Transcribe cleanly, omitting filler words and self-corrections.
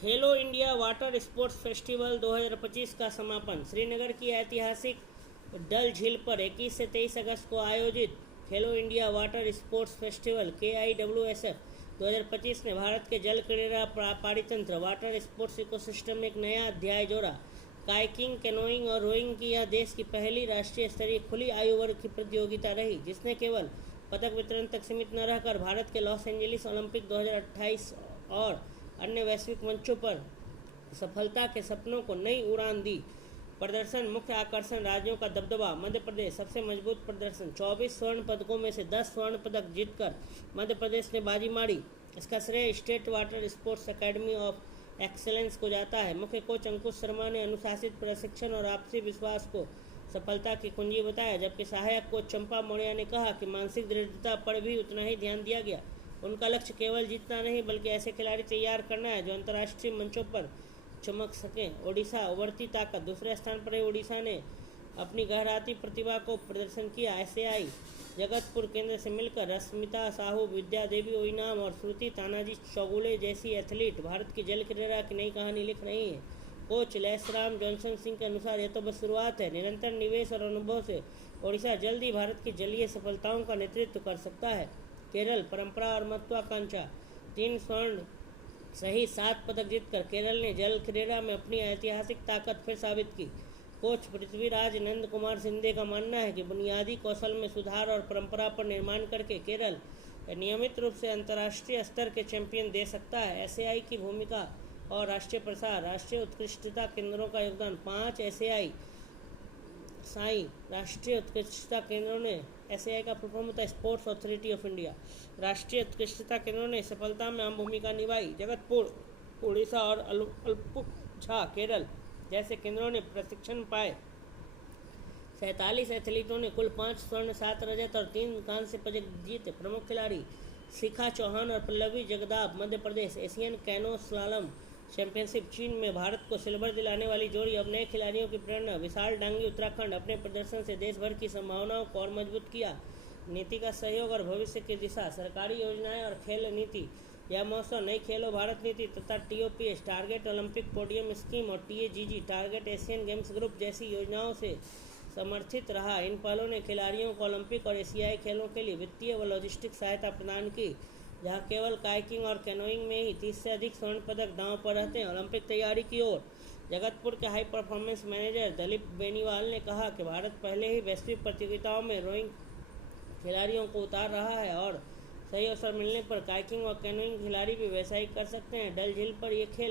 खेलो India water sports festival 2025 का समापन। श्रीनगर की ऐतिहासिक डल झील पर 21 से 23 अगस्त को आयोजित खेलो India water sports festival KIWSF 2025 ने भारत के जल क्रीड़ा पारितंत्र वाटर स्पोर्ट्स इकोसिस्टम में एक नया अध्याय जोड़ा। काइकिंग, कैनोइंग और रोइंग की यह देश की पहली राष्ट्रीय स्तरीय खुली आयु वर्ग की प्रतियोगिता रही, जिसने केवल पदक वितरण तक सीमित न रहकर भारत के लॉस एंजलिस ओलंपिक 2028 और अन्य वैश्विक मंचों पर सफलता के सपनों को नई उड़ान दी। प्रदर्शन मुख्य आकर्षण राज्यों का दबदबा। मध्य प्रदेश सबसे मजबूत प्रदर्शन। 24 स्वर्ण पदकों में से 10 स्वर्ण पदक जीतकर मध्य प्रदेश ने बाजी मारी। इसका श्रेय state water sports academy of excellence को जाता है। मुख्य कोच अंकुश शर्मा ने अनुशासित प्रशिक्षण और आपसी विश्वास को सफलता की कुंजी बताया, जबकि सहायक कोच चंपा मौर्य ने कहा कि मानसिक दृढ़ता पर भी उतना ही ध्यान दिया गया। उनका लक्ष्य केवल जीतना नहीं बल्कि ऐसे खिलाड़ी तैयार करना है जो अंतर्राष्ट्रीय मंचों पर चमक सकें। ओडिशा उभरती ताकत। दूसरे स्थान पर ओडिशा ने अपनी गहराती प्रतिभा को प्रदर्शन किया। SAI जगतपुर केंद्र से मिलकर रश्मिता साहू, विद्या देवी ओइनाम और श्रुति तानाजी चौगुले जैसी एथलीट भारत की जल क्रीड़ा की नई कहानी लिख रही हैं। कोच लेसराम जॉनसन सिंह के अनुसार यह तो बस शुरुआत है। निरंतर निवेश और अनुभव से ओडिशा जल्द ही भारत की जलीय सफलताओं का नेतृत्व कर सकता है। केरल परंपरा और महत्वाकांक्षा। 3 स्वर्ण सहित 7 पदक जीतकर केरल ने जल क्रीड़ा में अपनी ऐतिहासिक ताकत फिर साबित की। कोच पृथ्वीराज नंद कुमार सिंधे का मानना है कि बुनियादी कौशल में सुधार और परंपरा पर निर्माण करके केरल नियमित रूप से अंतर्राष्ट्रीय स्तर के चैंपियन दे सकता है। SAI की भूमिका और राष्ट्रीय प्रसार। राष्ट्रीय उत्कृष्टता केंद्रों का योगदान। 5 SAI राष्ट्रीय उत्कृष्टता केंद्रों ने SAI का फुल फॉर्म होता है स्पोर्ट्स अथॉरिटी ऑफ इंडिया। राष्ट्रीय उत्कृष्टता केंद्रों ने सफलता में अहम भूमिका निभाई। जगतपुर उड़ीसा और अलपुझा केरल जैसे केंद्रों ने प्रशिक्षण पाए। 47 एथलीटों ने कुल 5 स्वर्ण, 7 रजत और 3 कांस्य पदक जीते। प्रमुख खिलाड़ी शिखा चौहान और Pallavi जगदाब Madhya Pradesh. Asian canoe slalom championship चीन में भारत को सिल्वर दिलाने वाली जोड़ी अब नए खिलाड़ियों की प्रेरणा। विशाल डांगी उत्तराखंड अपने प्रदर्शन से देश भर की संभावनाओं को और मजबूत किया। नीति का सहयोग और भविष्य की दिशा। सरकारी योजनाएं और खेल नीति। यह महोत्सव नई खेलो भारत नीति तथा TOPS target Olympic podium scheme और TAGG target Asian games group जैसी योजनाओं से समर्थित रहा। इन पहलों ने खिलाड़ियों को ओलंपिक और एशियाई खेलों के लिए वित्तीय व लॉजिस्टिक सहायता प्रदान की, जहां केवल काइकिंग और कैनोइंग में ही 30 से अधिक स्वर्ण पदक दांव पर रहते हैं। ओलंपिक तैयारी की ओर। जगतपुर के high performance manager Dilip Beniwal ने कहा कि भारत पहले ही वैश्विक प्रतियोगिताओं में रोइंग खिलाड़ियों को उतार रहा है और सही अवसर मिलने पर काइकिंग और कैनोइंग खिलाड़ी भी वैसा ही कर सकते हैं। डल झील पर ये खेल